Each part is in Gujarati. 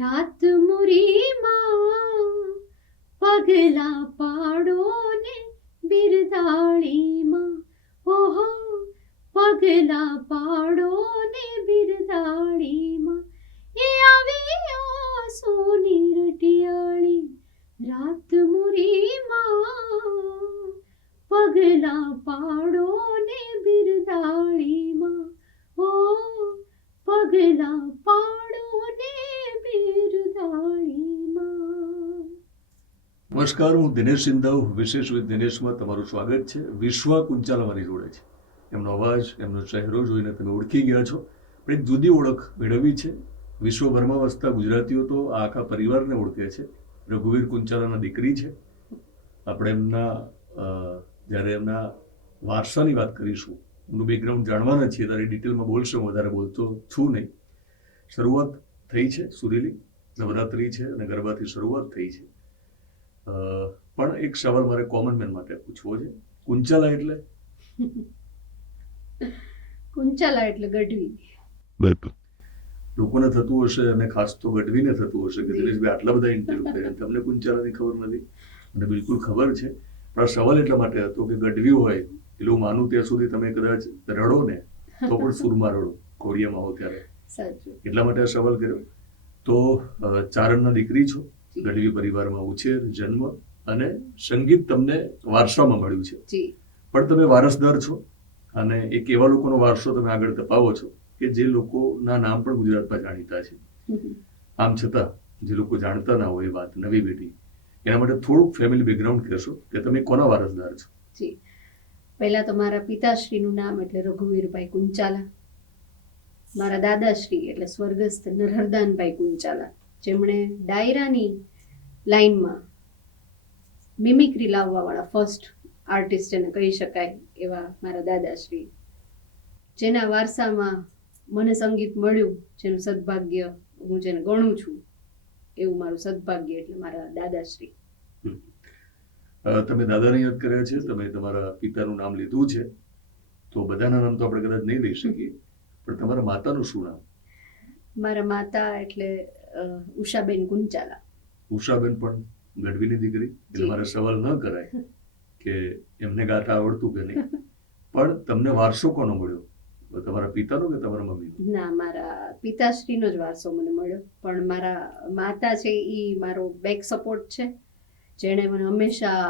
રાત મુરીમાં પગલા પાડો ને બિરદાળીમાં, ઓહો પગલા પાડો ને બિરદાળીમાં, એ આવ્યા સોની રટિયાળી. રાત મુરીમાં પગલા પાડો ને બિરદાળીમાં, ઓ પગલા પાડો ને બિરદાળીમાં. નમસ્કાર, હું દિનેશ સિંધવ, વિશેષ વિથ દિનેશમાં તમારું સ્વાગત છે. વિશ્વ કુંચાલા મારી જોડે છે. એમનો અવાજ, એમનો ચહેરો જોઈને તમે ઓળખી ગયા છો. પણ એક જુદી ઓળખ મેળવી છે. વિશ્વભરમાં વસતા ગુજરાતીઓ તો આ આખા પરિવારને ઓળખે છે. રઘુવીર કુંચાલાના દીકરી છે. આપણે જ્યારે એમના વારસાની વાત કરીશું, એમનું બેકગ્રાઉન્ડ જાણવાના છીએ, ત્યારે ડિટેલમાં બોલશે. હું વધારે બોલતો છું નહીં. શરૂઆત થઈ છે સુરીલી, નવરાત્રિ છે અને ગરબાથી શરૂઆત થઈ છે. પણ એક સવાલ મારે કોમન મેન માટે પૂછવો છે. કુંચાલા એટલે? કુંચાલા એટલે ગઢવી. બિલકુલ. લોકોને થતું હશે, અને ખાસ તો ગઢવીને થતું હશે કે દિનેશભાઈ આટલા બધા ઇન્ટરવ્યુ કર્યા, તમને કુંચાલાની ખબર નથી. મને બિલકુલ ખબર છે. પણ આ સવાલ એટલા માટે હતો કે ગઢવી હોય એટલે હું માનું ત્યાં સુધી તમે કદાચ રડો ને તો પણ સુરમાં રડો, કોરિયામાં હો ત્યારે. એટલા માટે આ સવાલ કર્યો. તો ચારણના દીકરી છો, ગઢવી પરિવારમાં ઉછેર, જન્મ અને સંગીત તમને વારસામાં મળ્યું છે. પણ તમે વારસદાર છો અને એક એવા લોકોનો વારસો તમે આગળ તપાવો છો કે જે લોકોના નામ પણ ગુજરાતમાં જાણીતા છે. આમ છતાં જે લોકો જાણતા ના હોય એ વાત, નવી પેઢી, એના માટે થોડુંક ફેમિલી બેકગ્રાઉન્ડ કહેશો કે તમે કોના વારસદાર છો? જી, પહેલા તો મારા પિતાશ્રીનું નામ એટલે રઘુવીરભાઈ કુંચાલા. મારા દાદાશ્રી એટલે સ્વર્ગસ્થ નરહરદાનભાઈ કુંચાલા, જેમણે ડાયરાની લાઈનમાં મિમિક્રી લાવવાવાળા ફર્સ્ટ આર્ટિસ્ટ એને કહી શકાય એવા મારા દાદાશ્રી, જેના વારસામાં મને સંગીત મળ્યું, જેનું સદભાગ્ય હું જેને ગણું છું એવું મારું સદભાગ્ય એટલે મારા દાદાશ્રી. તમે દાદાને યાદ કર્યા છે, તમે તમારા પિતાનું નામ લીધું છે, તો બધાના નામ તો આપણે કદાચ નહીં લઈ શકીએ, પણ તમારા માતાનું શું નામ? મારા માતા એટલે ઉષાબેન કુંચાલા. ઉષાબેન પણ ગઢવીની દીકરી, એટલે મારે સવાલ ન કરાય કે એમને ગાતા આવડતું કે નહીં. પણ તમને વારસો કોનો મળ્યો? તમારા પિતાનો કે તમારા મમ્મીનો? ના, મારા પિતાશ્રીનો જ વારસો મને મળ્યો. પણ મારા માતા છે એ મારો બેક સપોર્ટ છે, જેણે મને હંમેશા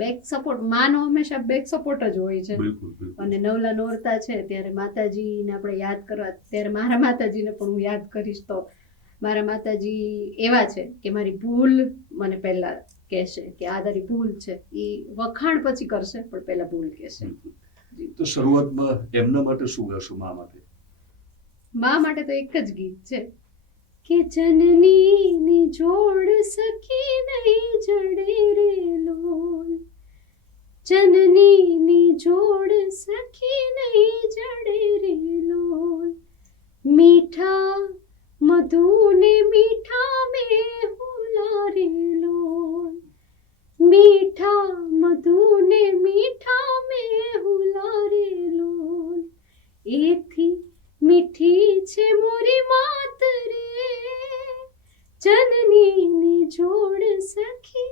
બેક સપોર્ટ, માનો હંમેશા બેક સપોર્ટ જ હોય છે. અને નવલા નોરતા છે ત્યારે માતાજીને આપણે યાદ કરવા, ત્યારે મારા માતાજીને પણ હું યાદ કરીશ તો મારા માતાજી એવા છે કે મારી ભૂલ મને પહેલા કહેશે કે આ તારી ભૂલ છે, એ વખાણ પછી કરશે પણ પહેલા ભૂલ કહેશે. તો શરૂઆતમાં એમના માટે શું ગાશો? મા માટે? મા માટે તો એક જ ગીત છે કે જનની ની જોડ સખી નહીં જડે રે લોલ, જનની ની જોડ સખી નહીં જડે રે લોલ, મીઠા મધુ ને મીઠા में हुला रे लोल, मीठा मधु ने मीठा में हुला रे लोल, एथी મીઠી છે મોરી માત રે, જનની ની જોડ સખી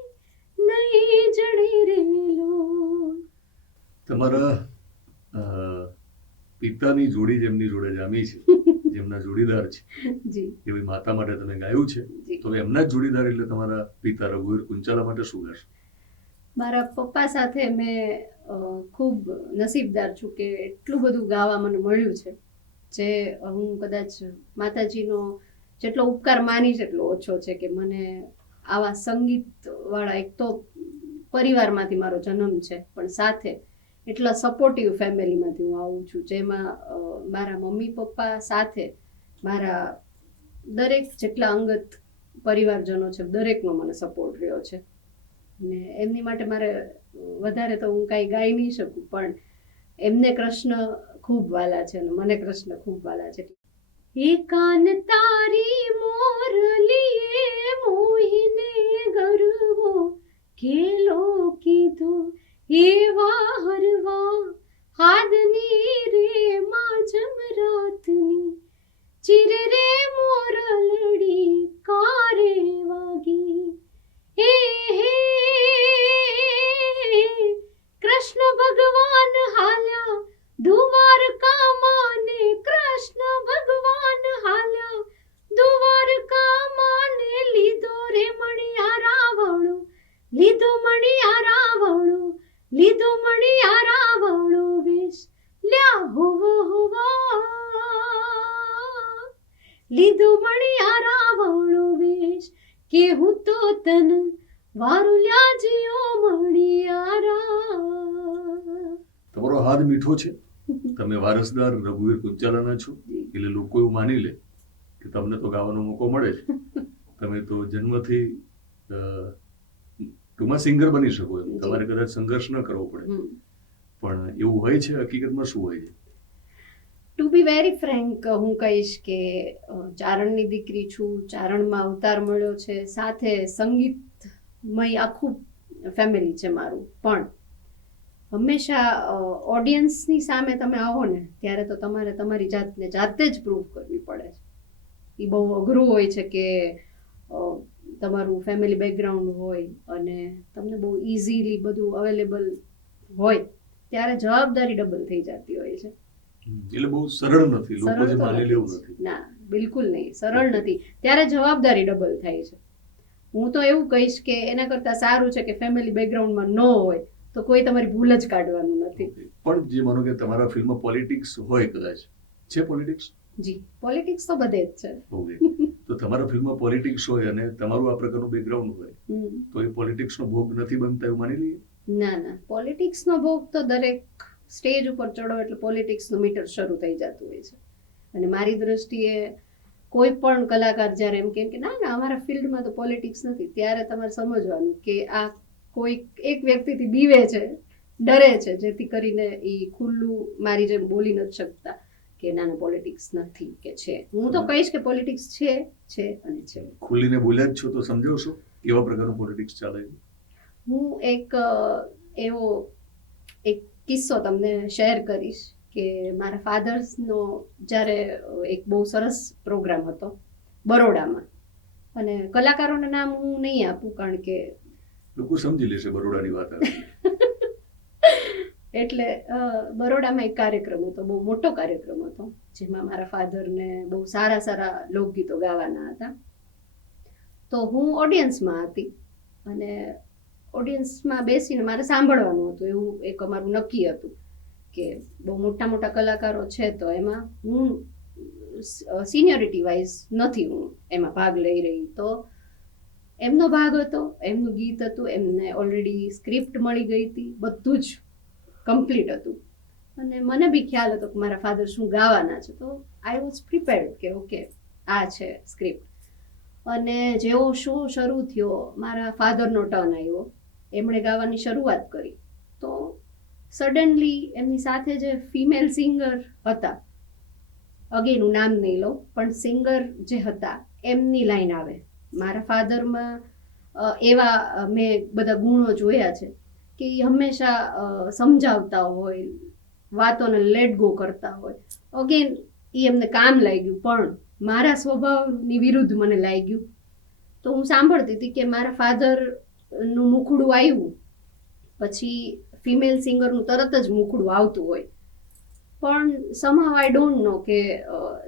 નહીં જડે રે લોલ. તમારા પિતાની જોડી જેમની જોડે જામી છે, જેમના જોડીદાર છે, એવી માતા માટે તમે ગાયું છે, તો એમના જ જોડીદાર એટલે તમારા પિતા રઘુવીર કુંચાલા માટે શું ગાશો? મારા પપ્પા સાથે મેં ખૂબ નસીબદાર છું કે એટલું બધું ગાવા મને મળ્યું છે, જે હું કદાચ માતાજીનો જેટલો ઉપકાર માનીશ એટલો ઓછો છે કે મને આવા સંગીતવાળા, એક તો પરિવારમાંથી મારો જન્મ છે, પણ સાથે એટલા સપોર્ટિવ ફેમિલીમાંથી હું આવું છું, જેમાં મારા મમ્મી પપ્પા સાથે મારા દરેક જેટલા અંગત પરિવારજનો છે દરેકનો મને સપોર્ટ રહ્યો છે. ને એમની માટે મારે વધારે તો હું કાંઈ ગાઈ નહીં શકું, પણ એમને કૃષ્ણ ખૂબ વાલા છે અને મને કૃષ્ણ ખૂબ વાલા છે. એ કાન તારી મોરલીએ મોહિને ગરવો કેલો કીધો, એવા હરવા હાદની રે માં જમરાતની, ચિર રે મોરલડી લીધું મણિયારા વળો વેશ કે હું તો તન વારુલ્યા જીઓ મણિયારા. તમારો હાથ મીઠો છે, તમે વારસદાર રઘુવીર કુંચાલાના છો, એટલે લોકો એવું માની લે કે તમને તો ગાવાનો મોકો મળે છે. તમે તો જન્મથી ટૂંકમાં સિંગર બની શકો એમ, તમારે કદાચ સંઘર્ષ ન કરવો પડે. પણ એવું હોય છે હકીકતમાં શું હોય છે? ટુ બી વેરી ફ્રેન્ક, હું કહીશ કે ચારણની દીકરી છું, ચારણમાં અવતાર મળ્યો છે, સાથે સંગીતમય આખું ફેમિલી છે મારું. પણ હંમેશા ઓડિયન્સની સામે તમે આવો ને ત્યારે તો તમારે તમારી જાતને જાતે જ પ્રૂવ કરવી પડે છે. એ બહુ અઘરું હોય છે કે તમારું ફેમિલી બેકગ્રાઉન્ડ હોય અને તમને બહુ ઇઝીલી બધું અવેલેબલ હોય ત્યારે જવાબદારી ડબલ થઈ જતી હોય છે. એટલે બહુ સરળ નથી, લોકો જે માની લેવું નથી. ના, બિલકુલ નહીં, સરળ નથી. ત્યારે જવાબદારી ડબલ થાય છે. હું તો એવું કહીશ કે એના કરતાં સારું છે કે ફેમિલી બેકગ્રાઉન્ડમાં ન હોય તો કોઈ તમારી ભૂલ જ કાઢવાનું નથી. પણ જે માનો કે તમારા ફિલ્મમાં પોલિટિક્સ હોય, કદાચ છે પોલિટિક્સ? જી, પોલિટિક્સ તો બધે જ છે. ઓકે, તો તમારા ફિલ્મમાં પોલિટિક્સ હોય અને તમારું આ પ્રકારનું બેકગ્રાઉન્ડ હોય તો એ પોલિટિક્સનો ભોગ નથી બનતા એવું માની લઈએ? ના ના, પોલિટિક્સનો ભોગ તો દરેક સ્ટેજ ઉપર ચડો એટલે પોલિટિક્સનું મીટર શરૂ થઈ જતું હોય છે. અને મારી દ્રષ્ટિએ કોઈ પણ કલાકાર જ્યારે એમ કહે કે ના ના અમારા ફિલ્ડમાં તો પોલિટિક્સ નથી, ત્યારે તમારે સમજવાનું કે આ કોઈ એક વ્યક્તિથી બીવે છે, ડરે છે, જેથી કરીને એ ખુલ્લું મારી જેમ બોલી નથી શકતા કે ના ના પોલિટિક્સ નથી કે છે. હું તો કહીશ કે પોલિટિક્સ છે અને છે. ખુલ્લીને બોલ્યા જ છો તો સમજાવશો કેવા પ્રકારનું પોલિટિક્સ ચાલે છે? હું એવો એક કિસ્સો તમને શેર કરીશ કે મારા ફાધર્સનો જ્યારે એક બહુ સરસ પ્રોગ્રામ હતો બરોડામાં, અને કલાકારોના નામ હું નહીં આપું કારણ કે લોકો સમજી લેશે બરોડાની વાત. એટલે બરોડામાં એક કાર્યક્રમ હતો, બહુ મોટો કાર્યક્રમ હતો, જેમાં મારા ફાધરને બહુ સારા સારા લોકગીતો ગાવાના હતા. તો હું ઓડિયન્સમાં હતી અને ઓડિયન્સમાં બેસીને મારે સાંભળવાનું હતું. એવું એક અમારું નક્કી હતું કે બહુ મોટા મોટા કલાકારો છે તો એમાં હું સિનિયોરિટી વાઇઝ નથી હું એમાં ભાગ લઈ રહી. તો એમનો ભાગ હતો, એમનું ગીત હતું, એમને ઓલરેડી સ્ક્રિપ્ટ મળી ગઈ હતી, બધું જ કમ્પ્લીટ હતું અને મને બી ખ્યાલ હતો કે મારા ફાધર શું ગાવાના છે. તો આઈ વોઝ પ્રિપેર્ડ કે ઓકે આ છે સ્ક્રિપ્ટ. અને જેવો શો શરૂ થયો, મારા ફાધરનો ટર્ન આવ્યો, એમણે ગાવાની શરૂઆત કરી. તો સડનલી એમની સાથે જે ફિમેલ સિંગર હતા, અગેન હું નામ નહીં લઉં, પણ સિંગર જે હતા એમની લાઈન આવે. મારા ફાધરમાં એવા મેં બધા ગુણો જોયા છે કે એ હંમેશા સમજાવતા હોય, વાતોને લેટ ગો કરતા હોય. અગેન એ એમને કામ લાગ્યું, પણ મારા સ્વભાવની વિરુદ્ધ મને લાગ્યું. તો હું સાંભળતી હતી કે મારા ફાધરનું મુખડું આવ્યું પછી ફિમેલ સિંગરનું તરત જ મુખડું આવતું હોય. પણ સમહાવ આઈ ડોન્ટ નો કે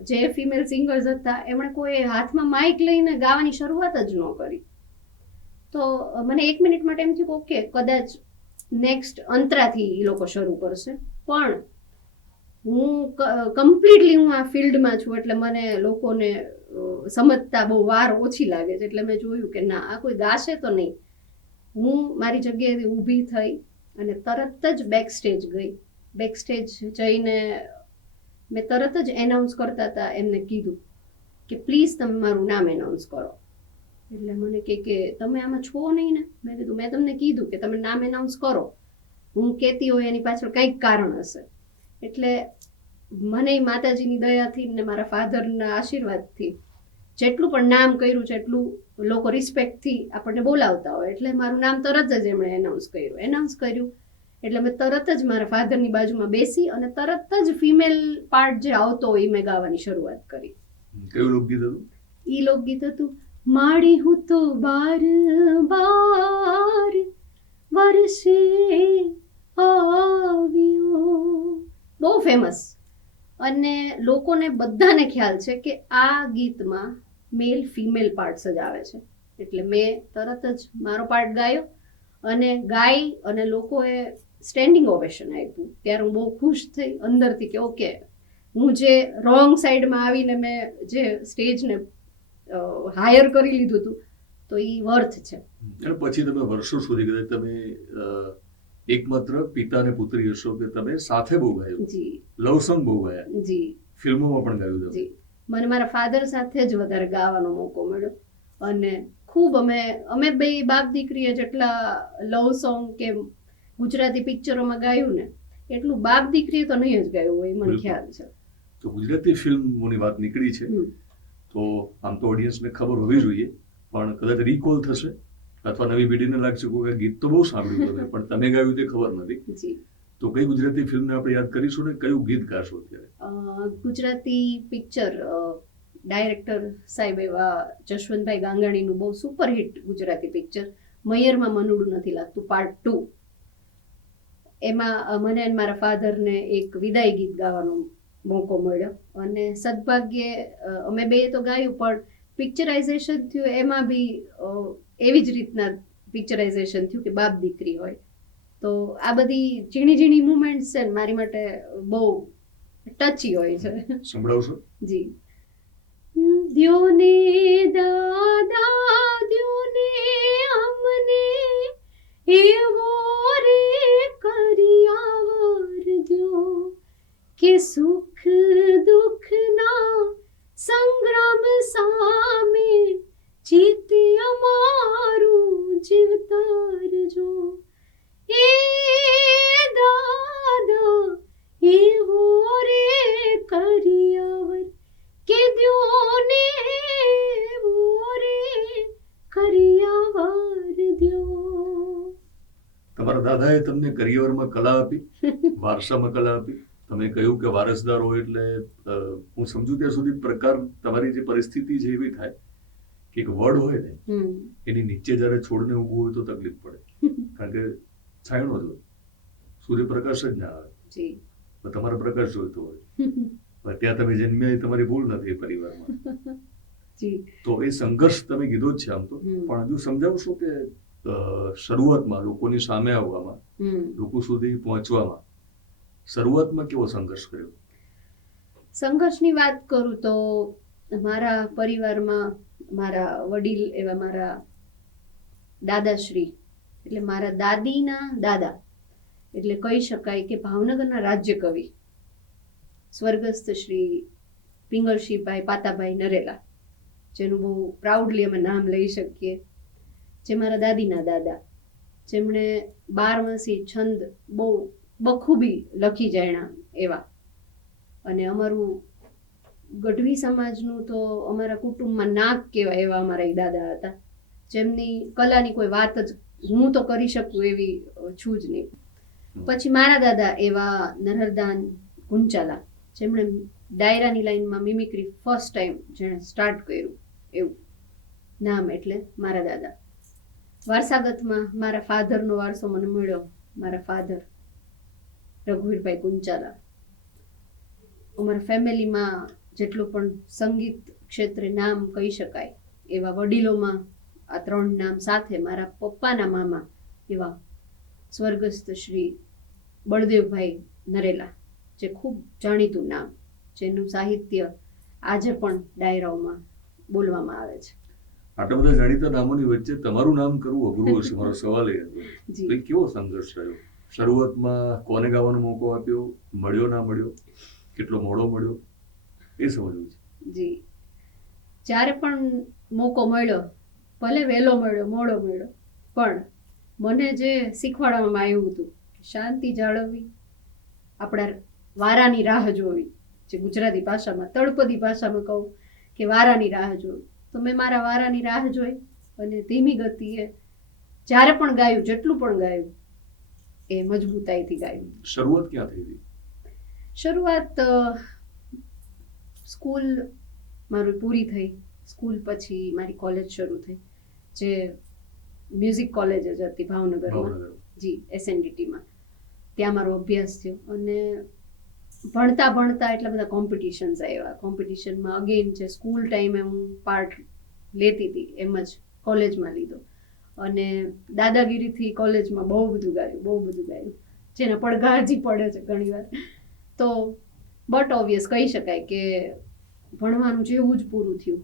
જે ફિમેલ સિંગર્સ હતા એમણે કોઈ હાથમાં માઇક લઈને ગાવાની શરૂઆત જ ન કરી. તો મને 1 મિનિટ માટે એમ થયું કે ઓકે કદાચ નેક્સ્ટ અંતરાથી એ લોકો શરૂ કરશે. પણ હું કમ્પ્લીટલી હું આ ફિલ્ડમાં છું એટલે મને લોકોને સમજતા બહુ વાર ઓછી લાગે છે. એટલે મેં જોયું કે ના આ કોઈ ગાશે તો નહીં. હું મારી જગ્યાએથી ઊભી થઈ અને તરત જ બેક સ્ટેજ ગઈ. બેક સ્ટેજ જઈને મેં તરત જ એનાઉન્સ કરતા હતા એમને કીધું કે પ્લીઝ તમે મારું નામ એનાઉન્સ કરો. એટલે મને કે તમે આમાં છો નહીં ને? મેં કીધું મેં તમને કીધું કે તમે નામ એનાઉન્સ કરો. હું કહેતી હોય એની પાછળ કંઈક કારણ હશે. એટલે મને માતાજીની દયાથી ને મારા ફાધરના આશીર્વાદથી જેટલું પણ નામ કર્યું છે એટલું લોકો રિસ્પેક્ટથી આપણને બોલાવતા હોય. એટલે મારું નામ તરત જ એમણે એનાઉન્સ કર્યું. એટલે મેં તરત જ મારા ફાધરની બાજુમાં બેસી અને તરત જ ફિમેલ પાર્ટ જે આવતો હોય એ મેં ગાવાની શરૂઆત કરી. કયું લોકગીત હતું? ઈ લોકગીત હતું માડી હું તો બાર બાર વર્ષે આવ્યો. બહુ ફેમસ અને લોકોને બધાને ખ્યાલ છે કે આ ગીતમાં મેલ ફિમેલ પાર્ટ્સ જ આવે છે. એટલે મેં તરત જ મારો પાર્ટ ગાયો અને ગાઈ અને લોકોએ સ્ટેન્ડિંગ ઓવેશન આપ્યું. ત્યારે હું બહુ ખુશ થઈ અંદરથી કે ઓકે હું જે રોંગ સાઈડમાં આવીને મેં જે સ્ટેજને હાયર કરી લીધું હતું તો એ વર્થ છે. અને પછી તમે વર્ષો સુધી કદાચ તમે એકમાત્ર પિતા અને પુત્રી હશો કે તમે સાથે બહુ ગાયું, જી લવ સોંગ બહુ ગાયા, જી ફિલ્મોમાં પણ ગાયું તમે. જી મને મારા ફાધર સાથે જ વધારે ગાવાનો મોકો મળ્યો અને ખૂબ અમે બે બાપ દીકરીએ જેટલા લવ સોંગ કે ગુજરાતી પિક્ચરોમાં ગાયું ને એટલું બાપ દીકરીએ તો નહીં જ ગાયું હોય, મને ખ્યાલ છે. તો ગુજરાતી ફિલ્મોની વાત નીકળી છે તો આમ તો ઓડિયન્સને ખબર હોવી જોઈએ, પણ કદાચ રિકોલ થશે અથવા નવી પેઢીને લાગશે કે ગીત તો બહુ સાંભળ્યું તમે પણ તમે ગાયું તે ખબર નથી. જી તો કઈ ગુજરાતી ફિલ્મને આપણે યાદ કરીશું ને કયું ગીત ગાશો અત્યારે? ગુજરાતી પિક્ચર ડાયરેક્ટર સાહેબ એવા જશવંતભાઈ ગાંગાણીનું બહુ સુપરહિટ ગુજરાતી પિક્ચર મયરમાં મનુડું નથી લાગતું પાર્ટ 2, એમાં મને અને મારા ફાધરને એક વિદાય ગીત ગાવાનો મોકો મળ્યો અને સદભાગ્યે અમે બે તો ગાયું પણ પિક્ચરાઇઝેશન થયું એમાં બી એવી જ રીતના પિક્ચરાઇઝેશન થયું કે બાપ દીકરી હોય. તો આ બધી ઝીણી ઝીણી મુમેન્ટ્સ છે ને મારી માટે બહુ ટચી હોય છે. સંભળાવશો? જી. દ્યોને દાદા દ્યોને અમને એવો રે કરિયાવર દ્યો કે સુખ દુઃખના સંગ્રામ સામે જીતે અમારું જીવતારજો. એ દાદા એવો રે કરિયાવર કે દ્યોને એવો રે કરિયાવર દ્યો. તમારા દાદાએ તમને કરિયરમાં કલા આપી, વારસામાં કલા આપી. તમે કહ્યું કે વારસદાર હોય એટલે હું સમજુ ત્યાં સુધી પ્રકાર તમારી જે પરિસ્થિતિ છે એવી થાય કે એક વડ હોય ને એની નીચે જ્યારે છોડને ઊભું હોય તો તકલીફ પડે કારણ કે છાંયડો જ હોય, સૂર્યપ્રકાશ જ ના આવે. તમારો પ્રકાશ જોઈતો હોય. ત્યાં તમે જન્મ્યા એ તમારી ભૂલ નથી એ પરિવારમાં. તો એ સંઘર્ષ તમે કીધો જ છે આમ તો, પણ હજુ સમજાવશો કે શરૂઆતમાં લોકોની સામે આવવામાં, લોકો સુધી પહોંચવામાં શરૂઆતમાં કેવો સંઘર્ષ કર્યો? સંઘર્ષની વાત કરું તો મારા પરિવારમાં મારા વડીલ એવા મારા દાદાશ્રી એટલે મારા દાદીના દાદા એટલે કહી શકાય કે ભાવનગરના રાજ્ય કવિ સ્વર્ગસ્થ શ્રી પિંગળશીભાઈ પાતાભાઈ નરેલા, જેનું બહુ પ્રાઉડલી અમે નામ લઈ શકીએ, જે મારા દાદીના દાદા, જેમણે 12માસી છંદ બહુ બખૂબી લખી જાણ્યા એવા. અને અમારું ગઢવી સમાજનું તો અમારા કુટુંબમાં નાક કહેવાય એવા અમારા એ દાદા હતા, જેમની કલાની કોઈ વાત જ હું તો કરી શકું એવી છું જ નહીં. પછી મારા દાદા એવા નરહરદાન ગુંચાલા, જેમણે ડાયરાની લાઈનમાં મિમિક્રી ફર્સ્ટ ટાઈમ જેણે સ્ટાર્ટ કર્યું એવું નામ એટલે મારા દાદા. વારસાગતમાં મારા ફાધરનો વારસો મને મળ્યો, મારા ફાધર રઘુવીરભાઈ ગુંચાલા. અમારા ફેમિલીમાં જેટલું પણ સંગીત ક્ષેત્રે નામ કહી શકાય એવા વડીલોમાં આ 3 નામ સાથે મારા પપ્પાના મામા એવા સ્વર્ગસ્થ શ્રી બળદેવભાઈ નરેલા, જે ખૂબ જાણીતું નામ, જેનું સાહિત્ય આજે પણ ડાયરાઓમાં બોલવામાં આવે છે. આટલા બધા જાણીતા નામોની વચ્ચે તમારું નામ કરવું અઘરું હશે, મારો સવાલ એ હતો. તો કેવો સંઘર્ષ રહ્યો? શરૂઆતમાં કોને ગાવાનો મોકો આપ્યો, મળ્યો ના મળ્યો, કેટલો મોડો મળ્યો, એ સમજવું છે. જી, જ્યારે પણ મોકો મળ્યો, ભલે વહેલો મળ્યો મોડો મળ્યો, પણ મને જે શીખવાડવામાં આવ્યું હતું શાંતિ જાળવવી, આપણા વારાની રાહ જોવી, જે ગુજરાતી ભાષામાં તળપદી ભાષામાં કહું કે વારાની રાહ જોવી, તો મેં મારા વારાની રાહ જોઈ અને ધીમી ગતિએ જ્યારે પણ ગાયું, જેટલું પણ ગાયું એ મજબૂતાઈથી ગાયું. શરૂઆત ક્યાં થઈ હતી? શરૂઆત સ્કૂલ મારી પૂરી થઈ, સ્કૂલ પછી મારી કોલેજ શરૂ થઈ, જે મ્યુઝિક કોલેજ જ હતી ભાવનગરમાં. જી, SNDTમાં. ત્યાં મારો અભ્યાસ થયો અને ભણતા ભણતા એટલા બધા કોમ્પિટિશન્સ આવ્યા. કોમ્પિટિશનમાં અગેન જે સ્કૂલ ટાઈમે હું પાર્ટ લેતી હતી એમ જ કોલેજમાં લીધો અને દાદાગીરીથી કોલેજમાં બહુ બધું ગાયું, જેના પડઘા હજી પડે છે ઘણી વાર. તો બટ ઓબ્વિયસ કહી શકાય કે ભણવાનું જેવું જ પૂરું થયું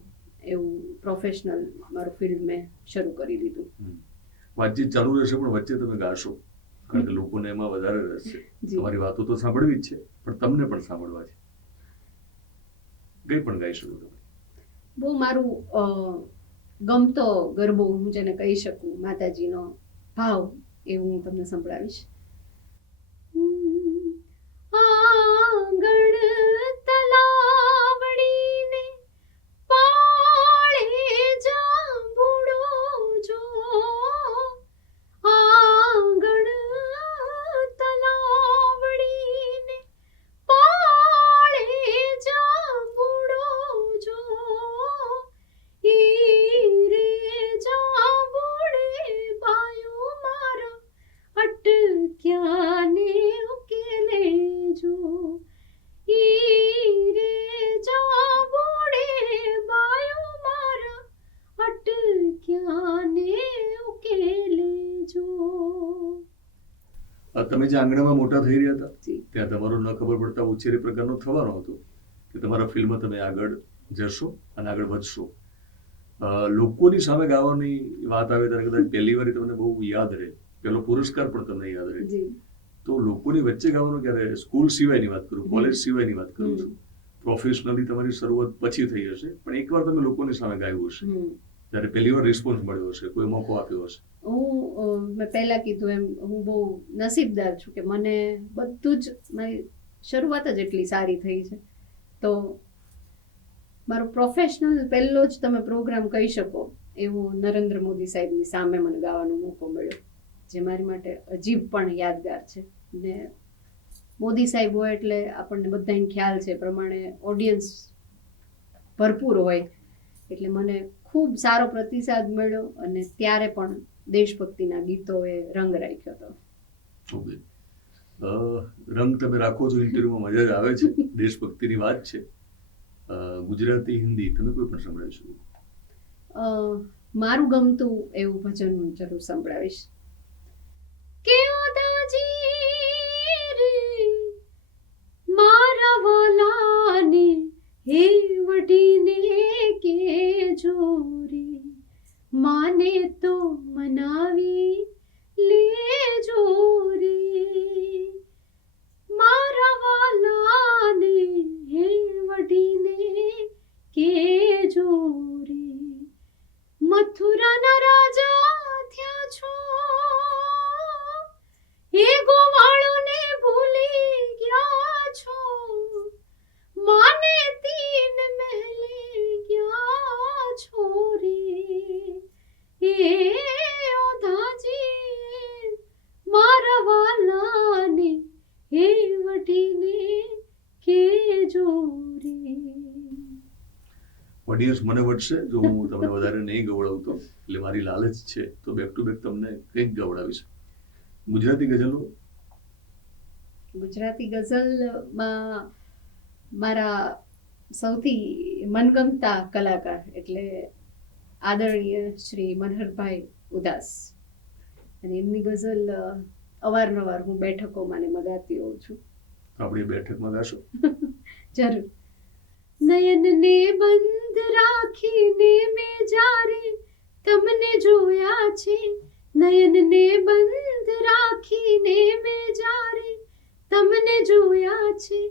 એવું પ્રોફેશનલ મારું ફિલ્ડ મેં શરૂ કરી દીધું. વાતચીત ચાલુ રહેશે પણ વચ્ચે તમે ગાશો, કારણ કે લોકોને એમાં વધારે રસ છે. જી. તમારી વાતો તો સાંભળવી જ છે, પણ તમને પણ સાંભળવા છે. કઈ પણ ગાઈ શકો તમે. બહુ મારું ગમતો ગરબો હું જેને કહી શકું, માતાજીનો ભાવ, એવું હું તમને સંભળાવીશ. આંગણ તલાવડીને પાળે જાંબુડો જો, આંગણ તલાવડીને પાળે જાંબુડો જો, ઈ રે જાંબુડે બાયો મારા અટક્યા ને ઉકેલે જો, ઈ રે જાંબુડે બાયો મારા અટક્યા ને ઉકેલે જો. તમે જે આંગણામાં મોટા થઈ રહ્યા હતા જી. ત્યાં તમારો ન ખબર પડતા ઉછેર એ પ્રકારનો થવાનો હતો કે તમારા ફિલ્મ તમે આગળ જશો અને આગળ વધશો. લોકોની સામે ગાવાની વાત આવે ત્યારે કદાચ પહેલી વાર તમને બહુ યાદ રહે, પહેલો પુરસ્કાર પણ તમને યાદ રહે. જી. તો લોકોની વચ્ચે ગાવાનું ક્યારે, સ્કૂલ સિવાયની વાત કરું, કોલેજ સિવાયની વાત કરું છું, પ્રોફેશનલી તમારી શરૂઆત પછી થઈ હશે, પણ એકવાર તમે લોકોની સામે ગાયું હશે, ત્યારે પહેલી વાર રિસ્પોન્સ મળ્યો હશે, કોઈ મોકો આપ્યો હશે. મેં પહેલા કીધું એમ હું બહુ નસીબદાર છું કે મને બધું જ, મારી શરૂઆત જ એટલી સારી થઈ છે. તો મારો પ્રોફેશનલ પહેલો જ તમે પ્રોગ્રામ કહી શકો એવું નરેન્દ્ર મોદી સાહેબની સામે મને ગાવાનો મોકો મળ્યો, જે મારી માટે અજીબ પણ યાદગાર છે. ને મોદી સાહેબ હોય એટલે આપણને બધાને ખ્યાલ છે પ્રમાણે ઓડિયન્સ ભરપૂર હોય, એટલે મને ખૂબ સારો પ્રતિસાદ મળ્યો અને ત્યારે પણ દેશભક્તિના ગીતોએ રંગ રાખ્યો હતો. ઓકે, રંગ તમે રાખો છો ઇન્ટરવ્યુમાં, મજા જ આવે છે. દેશભક્તિની વાત છે. ગુજરાતી, હિન્દી તમે કોઈ પણ સંભળાવી શકો. મારું ગમતું એવું ભજન હું જરૂર સંભળાવીશ કે ઓદાજી રે મારા વાલાને હે વડીને કે જોરી માને તો મનાવી લેજો રે, મારા વાલાને હે વડીને કે જોરી મથુરાના રાજા થયા છો, એ ગોવાળોને ભૂલી ગયા છો, માને તીન મહેલે ગયા છો રે, એ ઓધાજી મારા વાલાને હે વટીને કેજો રે. ઓડિયન્સ મને વટશે જો હું તમને વધારે નહીં ગવડાવતો, એટલે મારી લાલચ છે તો બેક ટુ બેક તમને કંઈક ગવડાવીશ. ગુજરાતી ગઝલો. ગુજરાતી ગઝલમાં મારા સૌથી મનગમતા કલાકાર એટલે આદરણીય શ્રી મનહરભાઈ ઉદાસ, અને એમની ગઝલ અવારનવાર હું બેઠકોમાં ને મગાતી હોઉં છું. આપણી બેઠકમાં ગાશો? જરૂર. નયનને બંધ રાખીને મેં જ્યારે તમને જોયા છે, નયનને બંધ રાખીને મેં જ્યારે તમને જોયા છે,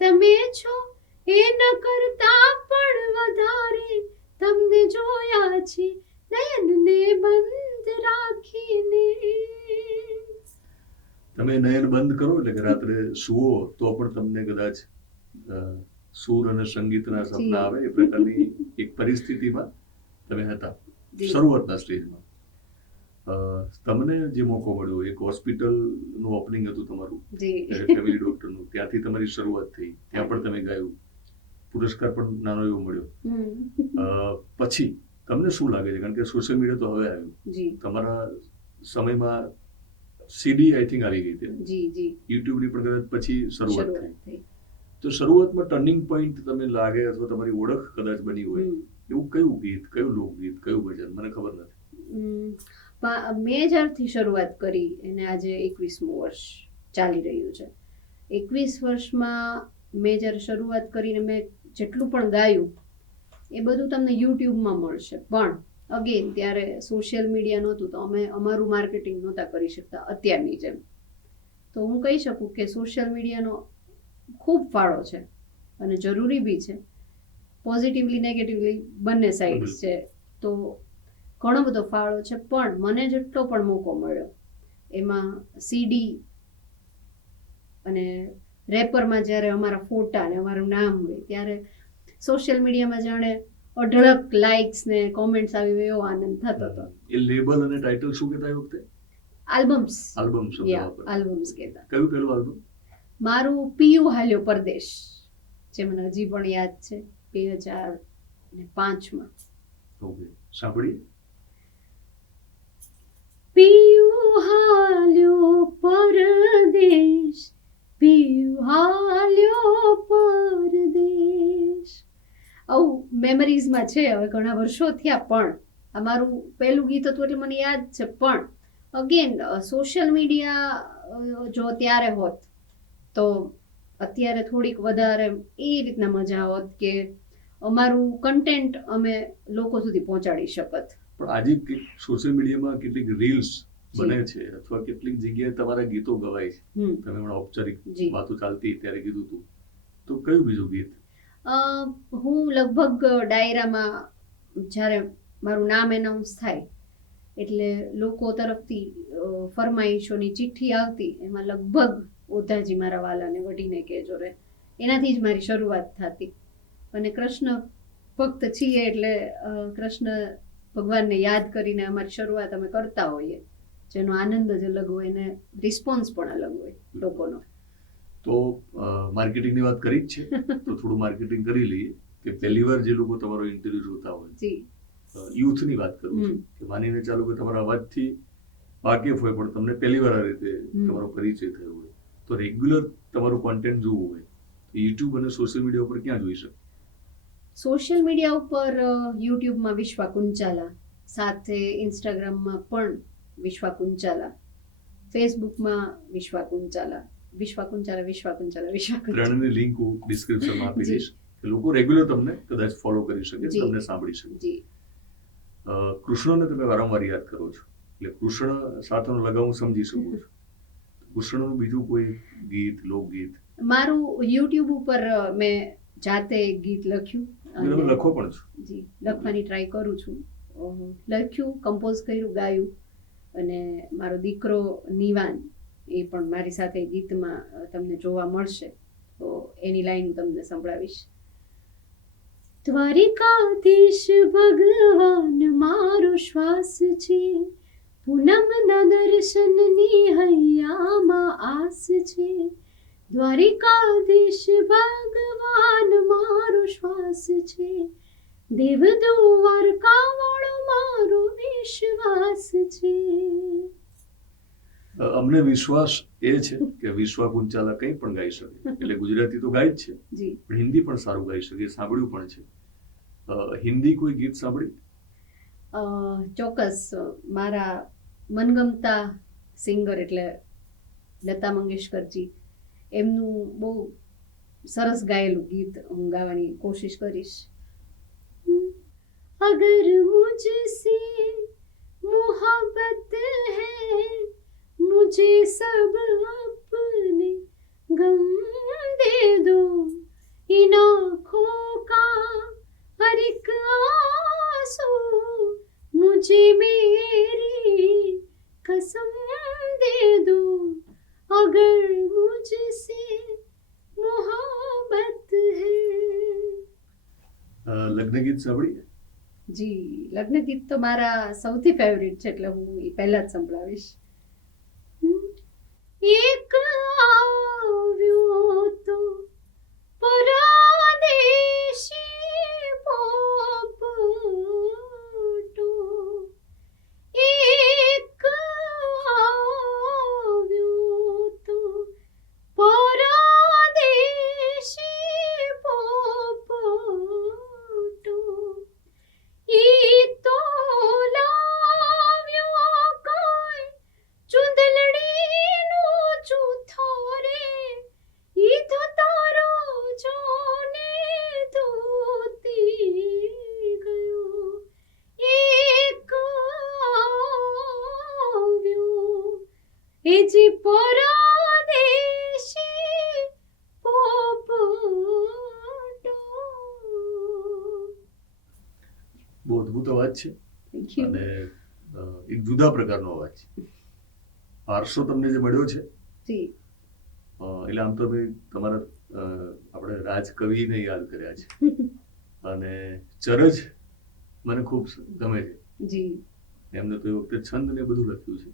તમે છો એ ન કરતા પણ વધારે તમને જોયા છે, નયનને બંધ રાખીને. તમે નયન બંધ કરો એટલે કે રાત્રે સુવો તો પણ તમને કદાચ સૂર અને સંગીતના સપના આવે, એ પ્રકારની એક પરિસ્થિતિમાં તમે હતા શરૂઆતના સ્ટેજમાં. તમને જે મોકો મળ્યો, એક હોસ્પિટલનું ઓપનિંગ હતું તમારું, ફેમિલી ડોક્ટરનું, ત્યાંથી તમારી શરૂઆત થઈ, ત્યાં પણ તમે ગાયું, પુરસ્કાર પણ નાનો એવો મળ્યો. પછી તમને શું લાગે છે, કારણ કે સોશિયલ મીડિયા તો હવે આવ્યું, તમારા સમયમાં સીડી આઈ થિંક આવી ગઈ હતી, યુટ્યુબની પણ કદાચ પછી શરૂઆત થઈ, તો શરૂઆતમાં ટર્નિંગ પોઈન્ટ તમને લાગે અથવા તમારી ઓળખ કદાચ બની હોય એવું કયું ગીત, કયું લોકગીત, કયું ભજન, મને ખબર નથી. મેં જ્યારથી શરૂઆત કરી એને આજે 21મું વર્ષ ચાલી રહ્યું છે. 21 વર્ષમાં મેં જ્યારે શરૂઆત કરીને મેં જેટલું પણ ગાયું એ બધું તમને યુટ્યુબમાં મળશે. પણ અગેન ત્યારે સોશિયલ મીડિયા નહોતું તો અમે અમારું માર્કેટિંગ નહોતા કરી શકતા અત્યારની જેમ. તો હું કહી શકું કે સોશિયલ મીડિયાનો ખૂબ ફાળો છે અને જરૂરી બી છે. પોઝિટિવલી નેગેટિવલી બંને સાઇડ્સ છે. તો ઘણો બધો ફાળો છે. પણ મને જેટલો પણ મોકો મળ્યો એમાં સીડી અને રેપરમાં જ્યારે અમારા ફોટા ને અમારું નામ હોય ત્યારે સોશિયલ મીડિયામાં જાણે અઢળક લાઇક્સ ને કોમેન્ટ્સ આવી એવો આનંદ થતો હતો. એ લેબલ અને ટાઇટલ શું કહેતા એ વખતે? આલ્બમ્સ. આલ્બમ શબ્દ વાપરતા. આલ્બમ્સ કહેતા. કયું પહેલું આલ્બમ? મારું પિયુ હાલ્યો પરદેશ, જે મને હજી પણ યાદ છે, 2005માં. ઓકે, સાંભળીએ. પિયુ હાલ્યો પરદેશ, પિયુ હાલ્યો પરદેશ. આવું મેમરીઝમાં છે. હવે ઘણા વર્ષો થયા પણ આ મારું પહેલું ગીત હતું એટલે મને યાદ છે. પણ અગેન સોશિયલ મીડિયા જો ત્યારે હોત તો અત્યારે થોડીક વધારે એ રીતના મજા હોત કે અમારું કન્ટેન્ટ અમે લોકો સુધી પહોંચાડી શકત. પણ આજે સોશિયલ મીડિયામાં કેટલીક રીલ્સ બને છે અથવા કેટલીક જગ્યાએ તમારા ગીતો ગવાય છે. તમે હમણાં ઔપચારિક વાતો ચાલતી ત્યારે કીધું હતું. તો કયું બીજું ગીત? હું લગભગ ડાયરામાં જ્યારે મારું નામ એનાઉન્સ થાય એટલે લોકો તરફથી ફરમાઈશોની ચિઠ્ઠી આવતી. એમાં લગભગ ઓધાજી મારા વાલાને વઢીને કહેજો રે, એનાથી જ મારી શરૂઆત થતી. અને કૃષ્ણ ભક્ત છીએ એટલે કૃષ્ણ ભગવાનને યાદ કરીને અમારી શરૂઆત અમે કરતા હોઈએ, જેનો આનંદ જ અલગ હોય અને રિસ્પોન્સ પણ અલગ હોય લોકોનો. તો માર્કેટિંગની વાત કરી જ છે તો થોડું માર્કેટિંગ કરી લઈએ કે પહેલી વાર જે લોકો તમારો ઇન્ટરવ્યુ જોતા હોય, યુથની વાત કરું છું, કે માનીને ચાલો કે તમારા અવાજથી વાકેફ હોય પણ તમને પહેલી વાર આ રીતે તમારો પરિચય થયો હોય, તો રેગ્યુલર તમારું કોન્ટેન્ટ જોવું હોય તો યુટ્યુબ અને સોશિયલ મીડિયા ઉપર ક્યાં જોઈ શકે? સોશિયલ મીડિયા ઉપર યુટ્યુબમાં વિશ્વા કુંચાલા, સાથે ઇન્સ્ટાગ્રામમાં પણ વિશ્વા કુંચાલા, ફેસબુકમાં વિશ્વા કુંચાલા. ત્રણની લિંક હું ડિસ્ક્રિપ્શનમાં આપી દઈશ કે લોકો રેગ્યુલર તમને કદાચ ફોલો કરી શકે, તમને સાંભળી શકે. કૃષ્ણને તમે વારંવાર યાદ કરો છો એટલે કૃષ્ણ સાથેનો લગાવ હું સમજી શકું છું. કૃષ્ણનું બીજું કોઈ ગીત, લોકગીત? મારું યુટ્યુબ ઉપર મેં જાતે એક ગીત લખ્યું. લખો પણ છો? જી, લખવાની ટ્રાય કરું છું. લખ્યું, કમ્પોઝ કર્યું, ગાયું. અને મારો દીકરો નિવાન એ પણ મારી સાથે ગીતમાં તમને જોવા મળશે. તો એની લાઈન હું તમને સંભળાવીશ. દ્વારિકાધીશ ભગવાન મારો શ્વાસ છે, પૂનમના દર્શનની હૈયામાં આસ છે. દ્વારિકાધીશ ભગવાન મારો શ્વાસ છે, દેવ દ્વારકા વાળો મારો વિશ્વાસ છે. અમને વિશ્વાસ એ છે કે વિશ્વા કુંચાલા કંઈ પણ ગાઈ શકે. એટલે ગુજરાતી તો ગાય જ છે, પણ હિન્દી પણ સારું ગાઈ શકે, સાંભળ્યું પણ છે. હિન્દી કોઈ ગીત સાંભળી? ચોક્કસ. મારા મનગમતા સિંગર એટલે લતા મંગેશકરજી, એમનું બહુ સરસ ગાયેલું ગીત હું ગાવાની કોશિશ કરીશ. અગર મુझसे मोहब्बत है, मुझे सब अपने गम दे दो, इन आँखों का हर एक आंसू मुझे मेरी कसम दे दो, अगर मुझसे मोहब्बत है. લગ્ન ગીત સાંભળી? જી, લગ્ન ગીત તો મારા સૌથી ફેવરિટ છે એટલે હું એ પહેલા જ સંભળાવીશ. એક આવ્યો તો પરદેશી પોપટો, એક આવ્યો તો પરદેશી પોપટો, ઈ તો લાવ્યો કોઈ ચૂંદલડીનું ચૂથો બહુ અદભુત અવાજ છે થેન્ક યુ. અને એક જુદા પ્રકારનો અવાજ છે. વારસો તમને જે મળ્યો છે જી એટલે આમ તો મેં તમારા આપણે રાજકવિને યાદ કર્યા છે અને ચરજ મને ખૂબ ગમે છે. જી એમને તો એ વખતે છંદ ને બધું લખ્યું છે,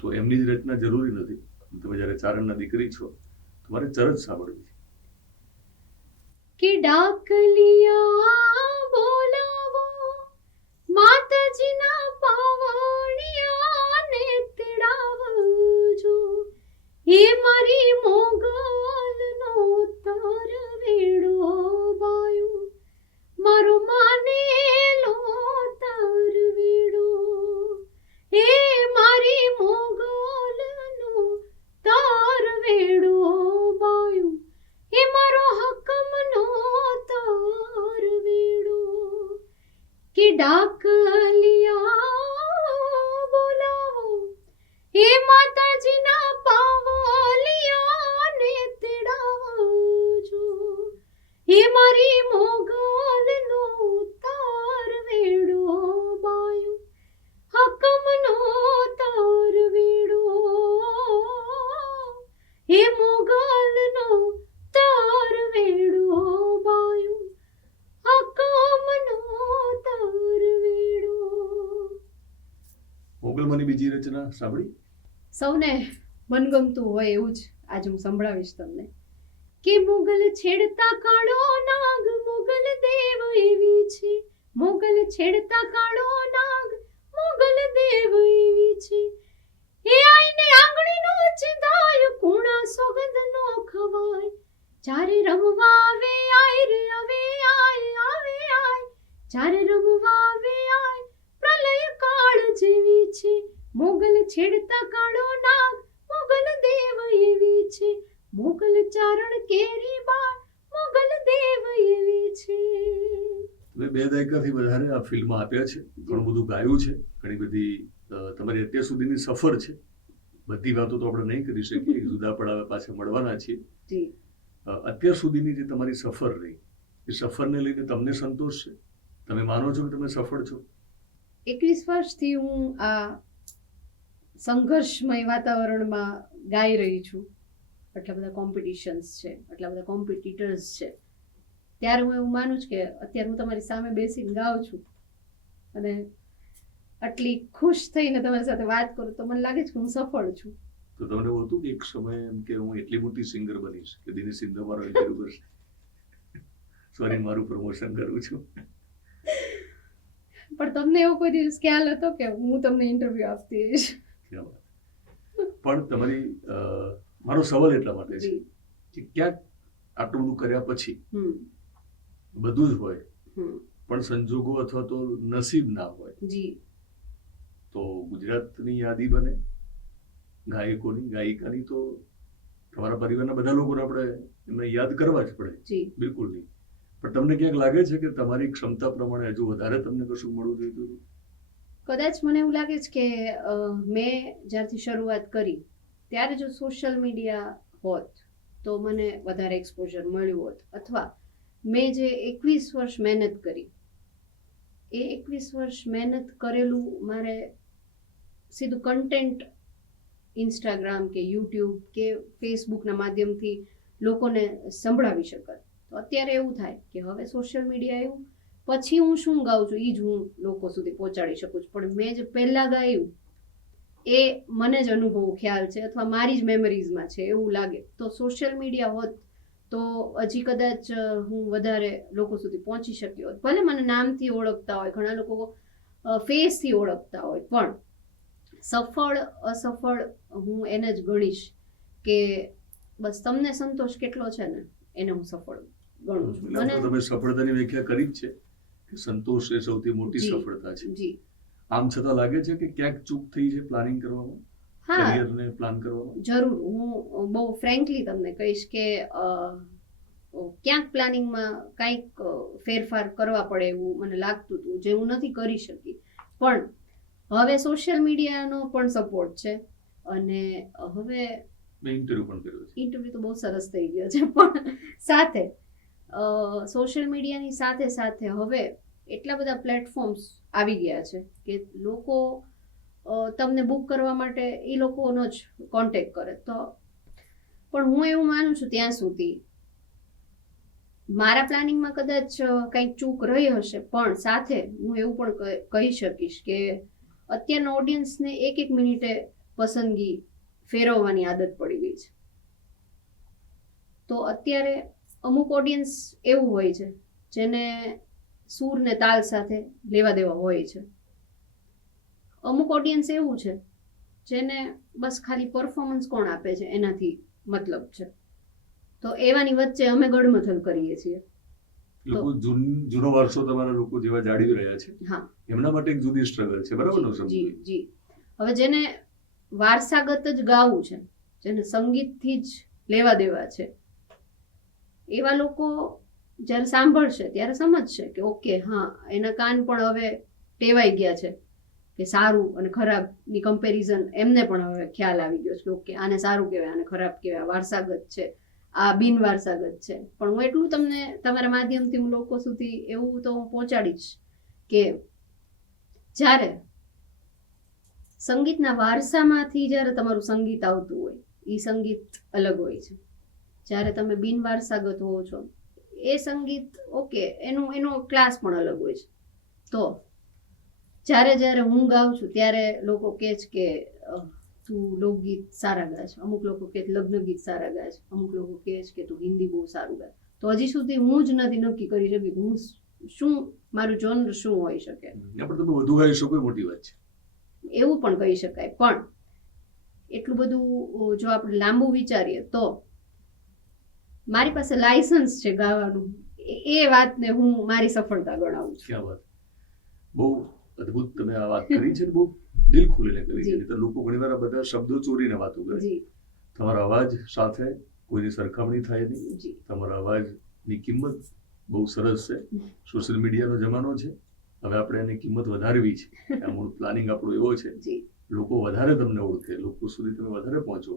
તો એમની જ રચના જરૂરી નથી. તમે જ્યારે ચારણના દીકરી છો તમારે ચરજ સાંભળવી છે. કે ડાકલિયા બોલાવો માતાજીના પાવણિયાને તેડાવજો, એ મારી મોગલનો તરવેડો બાયો, મારો માનેલો તરવેડો, એ મારી મોગલનો તરવેડો બાયો, એ મારો હકમનો તરવેડો. કે ડાકલિયા બોલાવો એ માતાજીના પાવલિયાને તેડાવજો, એ મારી મોગલનો તરવેડો બાયો, હકમનો તરવેડો, એ મોગલનો તરવેડો બાયો, હકમનો તરવેડો. મોગલમાંની બીજી રચના સાંભળી? સૌને મનગમતું હોય એવું જ આજે હું સંભળાવીશ તમને. કે મોગલ છેડતા કાળો નાગ મોગલ દેવ એવી છે, મોગલ છેડતા કાળો નાગ મોગલ દેવ એવી છે, એ આઈને આંગળીનો ચિંદાય કુણા સોગંદનો ખવાય, ચારે રમવા આવે આય રે આવે આય, ચારે રમવા આવે આય, પ્રલય કાળ જેવી છે, મોગલ છેડતા કાળો નાગ મોગલ દેવ એવી છે, મોગલ ચારણ કેરી બાળ મોગલ દેવ એવી છે. તમે 2 દાયકાથી વધારે આ ફિલ્મમાં આપ્યા છે, ઘણું બધું ગાયું છે, ઘણી બધી તમારી અત્યાર સુધીની સફર છે. બધી વાતો તો આપણે નહીં કરી શકીએ, જુદા પડાવે પાછા મળવાના છીએ. જી અત્યાર સુધીની જે તમારી સફર રહી એ સફરને લઈને તમને સંતોષ છે? તમે માનો છો કે તમે સફળ છો? 21 વર્ષથી હું આ સંઘર્ષમય વાતાવરણમાં ગાઈ રહી છું. આટલા બધા કોમ્પિટિશન્સ છે, આટલા બધા કોમ્પિટિટર્સ છે, ત્યારે હું એવું માનું છું કે અત્યારે હું તમારી સામે બેસીને ગાઉં છું અને આટલી ખુશ થઈને તમારી સાથે વાત કરું તો મને લાગે છે કે હું સફળ છું. તો તમને એવું હતું કે એક સમય એમ કે હું એટલી મોટી સિંગર બનીશ કે દિનેશ સિંધુ મારો ઇન્ટરવ્યુ કરશે? સોરી, મારું પ્રમોશન કરું છું. પણ તમને એવો કોઈ દિવસ ખ્યાલ હતો કે હું તમને ઇન્ટરવ્યુ આપતી હોઈશ? પણ તમારી મારો સવાલ એટલા માટે છે કે ક્યાંક આટલું બધું કર્યા પછી બધું જ હોય પણ સંજોગો અથવા તો નસીબ ના હોય, જી તો ગુજરાતની યાદી બને ગાયકોની ગાયિકાની, તો તમારા પરિવારના બધા લોકોને આપણે એમને યાદ કરવા જ પડે. જી બિલકુલ નહીં. પણ તમને ક્યાંક લાગે છે કે તમારી ક્ષમતા પ્રમાણે હજુ વધારે તમને કશું મળવું જોઈતું? કદાચ મને એવું લાગે છે કે મેં જ્યારથી શરૂઆત કરી ત્યારે જો સોશિયલ મીડિયા હોત તો મને વધારે એક્સપોઝર મળ્યું હોત, અથવા મેં જે 21 વર્ષ મહેનત કરી એ 21 વર્ષ મહેનત કરેલું મારે સીધું કન્ટેન્ટ ઇન્સ્ટાગ્રામ કે યુટ્યુબ કે ફેસબુકના માધ્યમથી લોકોને સંભળાવી શકત. તો અત્યારે એવું થાય કે હવે સોશિયલ મીડિયા આવ્યું પછી હું શું ગાઉં છું એ જ હું લોકો સુધી પહોંચાડી શકું છું, પણ મેં જે પહેલાં ગાયું એ મને જ અનુભવ ખ્યાલ છે અથવા મારી જ મેમરીઝમાં છે એવું લાગે. તો સોશિયલ મીડિયા હોત તો હજી કદાચ હું વધારે લોકો સુધી પહોંચી શકી હોત. ભલે મને નામથી ઓળખતા હોય, ઘણા લોકો ફેસથી ઓળખતા હોય, પણ સફળ અસફળ હું એને જ ગણીશ કે બસ તમને સંતોષ કેટલો છે ને એને હું સફળ ગણું છું. મને તમે સફળતાની વ્યાખ્યા કરી જ છે કે સંતોષ એ સૌથી મોટી સફળતા છે. જી આમ છતાં લાગે છે કે ક્યાંક ચૂક થઈ છે પ્લાનિંગ કરવામાં, કરિયરને પ્લાન કરવામાં? જરૂર, હું બહુ ફ્રેન્કલી તમને કહીશ કે ક્યાંક પ્લાનિંગમાં કંઈક ફેરફાર કરવા પડે એવું મને લાગતું હતું જે હું નથી કરી શકી. પણ હવે સોશિયલ મીડિયાનો પણ સપોર્ટ છે અને હવે મેં ઇન્ટરવ્યુ પણ કર્યો છે. ઇન્ટરવ્યુ તો બહુ સરસ થઈ ગયો છે, પણ સાથે સોશિયલ મીડિયાની સાથે સાથે હવે એટલા બધા પ્લેટફોર્મ્સ આવી ગયા છે કે લોકો તમને બુક કરવા માટે એ લોકોનો જ કોન્ટેક્ટ કરે. તો પણ હું એવું માનું છું ત્યાં સુધી મારા પ્લાનિંગમાં કદાચ કંઈક ચૂક રહી હશે, પણ સાથે હું એવું પણ કહી શકીશ કે અત્યારના ઓડિયન્સને એક મિનિટે પસંદગી ફેરવવાની આદત પડી ગઈ છે. તો અત્યારે અમુક ઓડિયન્સ એવું હોય છે જેને સૂર ને તાલ સાથે લેવા દેવા હોય છે. અમુક ઓડિયન્સ એવું છે જેને બસ ખાલી પરફોર્મન્સ કોણ આપે છે એનાથી મતલબ છે. તો એવાની વચ્ચે અમે ગડમથલ કરીએ છીએ. લોકો જૂનો વારસો તમારા લોકો જેવા જાળવી રહ્યા છે, હા, એમના માટે એક જુદી સ્ટ્રગલ છે, બરાબર ને? જી જી. હવે જેને વારસાગત જ ગાવું છે, જેને સંગીતથી જ લેવા દેવા છે, એવા લોકો જ્યારે સાંભળશે ત્યારે સમજશે કે ઓકે, હા, એના કાન પણ હવે ટેવાઈ ગયા છે કે સારું અને ખરાબની કમ્પેરિઝન એમને પણ હવે ખ્યાલ આવી ગયો છે કે ઓકે, આને સારું કહેવાય, આને ખરાબ કહેવાય, વારસાગત છે, આ બિનવારસાગત છે. પણ હું એટલું તમને તમારા માધ્યમથી હું લોકો સુધી એવું તો હું પહોંચાડીશ કે જ્યારે સંગીતના વારસામાંથી જ્યારે તમારું સંગીત આવતું હોય એ સંગીત અલગ હોય છે. જ્યારે તમે બિનવારસાગત હોવો છો એ સંગીત ઓકે, એનો ક્લાસ પણ અલગ હોય છે. તો જ્યારે હું ગાઉં છું ત્યારે લોકો કહે છે કે તું લોકગીત સારા ગાય છે, અમુક લોકો કહે લગ્ન ગીત સારા ગાય છે, અમુક લોકો કહે છે કે તું હિન્દી બહુ સારું ગાય. તો હજી સુધી હું જ નથી નક્કી કરી શકી હું શું, મારું જોનર શું હોઈ શકે. પણ તમે વધુ ગાઈ શકો એ મોટી વાત છે, એવું પણ કહી શકાય. પણ એટલું બધું જો આપણે લાંબુ વિચારીએ તો મારી પાસે લાયસન્સ છે ગાવાનું, એ વાતને હું મારી સફળતા ગણાવું છું. ક્યાં વાત, બહુ અદ્ભુત તમે આ વાત કરી છે, બહુ દિલ ખોલીને કરી છે. તો લોકો ઘણીવાર આ બધા શબ્દો ચોરીને વાતો કરે. તમારા અવાજ સાથે કોઈની સરખામણી થાય નહીં. તમારા અવાજની કિંમત બહુ સરસ છે. સોશિયલ મીડિયાનો જમાનો છે, હવે આપણે એની કિંમત વધારવી છે. આ મૂળ પ્લાનિંગ આપણો એવો છે, લોકો વધારે તમને ઓળખે, લોકો સુધી તમે વધારે પહોંચો.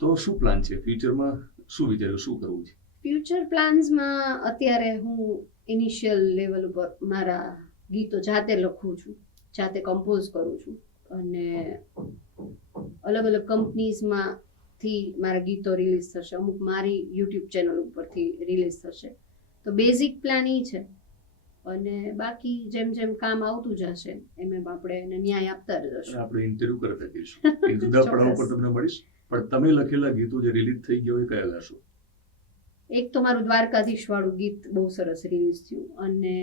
તો શું પ્લાન છે ફ્યુચરમાં? શું વિચાર્યું, શું કરવું છે? ફ્યુચર પ્લાન્સમાં અત્યારે હું ઇનિશિયલ લેવલ ઉપર મારા ગીતો જાતે લખું છું, જાતે કમ્પોઝ કરું છું, અને અલગ અલગ કંપનીઝમાંથી મારા ગીતો રિલીઝ થશે. અમુક મારી યુટ્યુબ ચેનલ ઉપરથી રિલીઝ થશે. તો બેઝિક પ્લાન એ છે, અને બાકી જેમ જેમ કામ આવતું જશે એમ આપણે એને ન્યાય આપતા જશું. આપણે ઇન્ટરવ્યુ કરતા જઈશું, એક જુદા પડાવ પર તમને મળીશ. પણ તમે લખેલા ગીતો જે રિલીઝ થઈ ગયા હોય કયા ગાશો? એક તો મારું દ્વારકાધીશ વાળું ગીત બહુ સરસ રિલીઝ થયું, અને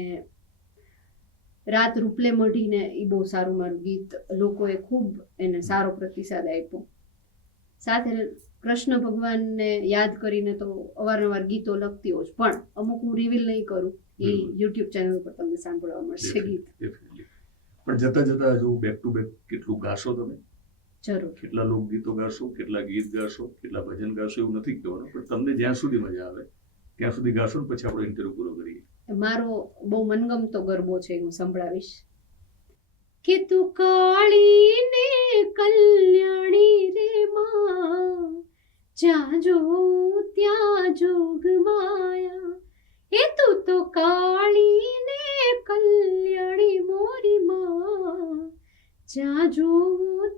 રાત રૂપલે મઢીને એ બહુ સારું મારું ગીત, લોકોએ ખૂબ એને સારો પ્રતિસાદ આપ્યો. સાથે કૃષ્ણ ભગવાનને યાદ કરીને તો અવારનવાર ગીતો લખતી હોઉં, પણ અમુક હું રિવીલ નહીં કરું, એ યુટ્યુબ ચેનલ પર તમને સાંભળવા મળશે ગીત. પણ જતા જતા હજુ બેક ટુ બેક કેટલું ગાશો તમે? જરૂર. કેટલા લોકગીતો ગાશો, કેટલા ગીત ગાશો, કેટલા ભજન ગાશો એવું નથી કહેવાનું, પણ તમને જ્યાં સુધી મજા આવે ત્યાં સુધી ગાશો ને પછી આપણો ઇન્ટરવ્યુ પૂરો કરીએ. મારો બહુ મનગમતો ગરબો છે, હું સંભળાવીશ. કે તું કાળી ને કલ્યાણી રે માં, જ્યાં જો ત્યાં જોગ માયા. એ તું તો કાળી ને કલ્યાણી મોરી માં, જ્યાં જો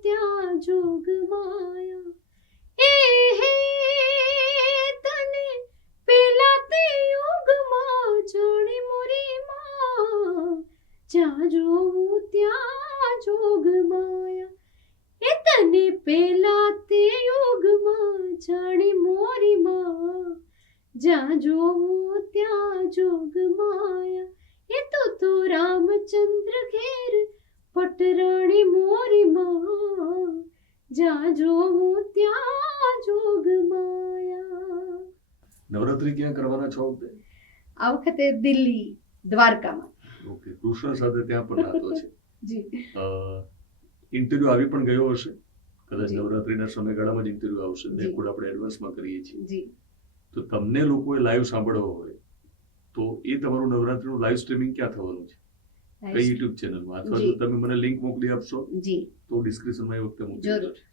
ત્યાં જોગ માયા. એ હે તને પેલા તે યુગમાં જાણે મોરી માં, જ્યાં જોઉં ત્યાં જોગ માયા. એ તને પેલા તે યુગમાં જાણે મોરી માં, જ્યાં જોઉં ત્યાં જોગ માયા. એ તો રામચંદ્ર ઘેર પટરાણી મોરી માં, જ્યાં જોઉં ત્યાં જોગ માયા. નવરાત્રી ક્યાં કરવાના છો? આ વખતે દિલ્હી, દ્વારકામાં. ઓકે, કૃષ્ણ સાથે ત્યાં પણ નાતો છે. જી. ઇન્ટરવ્યુ આવી પણ ગયો હશે કદાચ, નવરાત્રીના સમયગાળામાં જ ઇન્ટરવ્યુ આવશે, રેકોર્ડ આપણે એડવાન્સમાં કરીએ છીએ. જી. તો તમને લોકોએ લાઈવ સાંભળવો હોય તો એ તમારું નવરાત્રીનું લાઈવ સ્ટ્રીમિંગ ક્યાં થવાનું છે? કઈ યુટ્યુબ ચેનલમાં? અથવા જો તમે મને લિંક મોકલી આપશો જી તો ડિસ્ક્રિપ્શનમાં એ વખતે મોકલી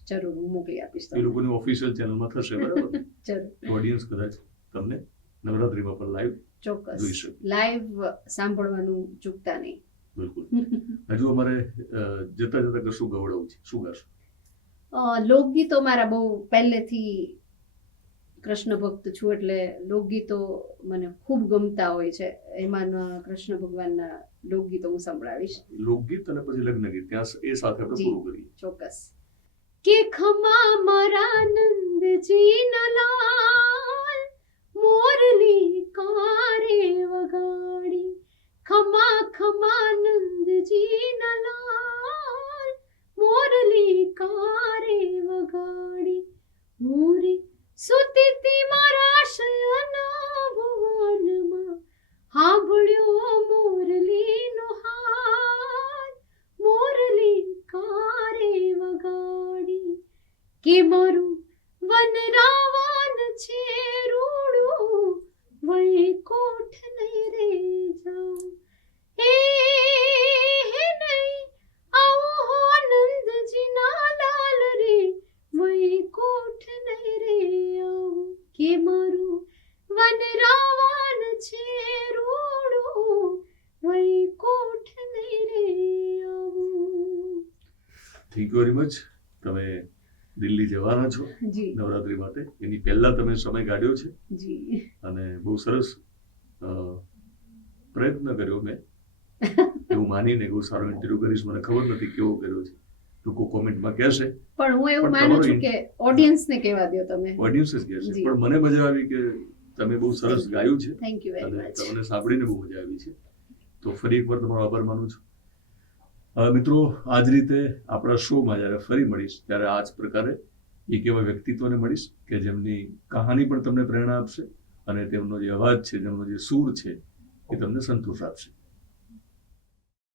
જરૂર હું મોકલી આપીશ. એ લોકોની ઓફિશિયલ ચેનલમાં થશે, બરાબર? જરૂર. ઓડિયન્સ કદાચ તમને નવરાત્રીમાં પણ લાઈવ જોઈ ચોક્કસ શકો. લાઈવ સાંભળવાનું ચૂકતા નહીં. બિલકુલ. હજુ અમારે જતા જતા કશું ગવડાવું છે, શું ગાશો? લોકગીતો મારા બહુ પહેલેથી કૃષ્ણ ભક્ત છું એટલે લોકગીતો મને ખૂબ ગમતા હોય છે. એમાંના કૃષ્ણ ભગવાનના લોકગીતો હું સંભળાવીશ. લોકગીત અને પછી લગ્ન ગીત ત્યાં એ સાથે આપણે જી. પૂરું કરીએ. ચોક્કસ. કે ખમા મારા નંદજી ના લાલ મોરલી કારે વગાડી, ખમા ખમા નંદજી ના લાલ મોરલી કારે વગાડી, મોરી સુતી મારા શયના ભુવનમાં, સાંભળ્યો મોરલીનો હાલ મોરલી કારે વગાડી. કે મારું વનરાવન છે રૂડું, વૈકુંઠ નહીં રે જાઉં, એ નહીં આવો હો નંદજીના લાલ રે, વૈકુંઠ નહીં રે આવું. કે મારું વનરાવન છે રૂડું, વૈકુંઠ નહીં રે આવું. Thank you very much. તમે દિલ્હી જવાના છો જી નવરાત્રી માટે, એની પહેલા તમે સમય કાઢ્યો છે જી અને બહુ સરસ પ્રયત્ન કર્યો. મેં એવું માનીને બહુ સારો ઇન્ટરવ્યુ કરીશ. મને ખબર નથી કેવો કર્યો છે, લોકો કોમેન્ટમાં કહેશે, પણ હું એવું પણ માનું તમારો છું કે ઓડિયન્સને કહેવા દો તમે. ઓડિયન્સ જ કહેશે. જી. પણ મને મજા આવી કે તમે બહુ સરસ ગાયું છે થેન્ક યુ વેરી અને મચ. તમને સાંભળીને બહુ મજા આવી છે. તો ફરી એકવાર તમારો આભાર માનું છું. મિત્રો, આ જ રીતે આપણા શોમાં જ્યારે ફરી મળીશ ત્યારે આ જ પ્રકારે એક એવા વ્યક્તિત્વને મળીશ કે જેમની કહાની પણ તમને પ્રેરણા આપશે અને તેમનો જે અવાજ છે, જેમનો જે સૂર છે એ તમને સંતોષ આપશે.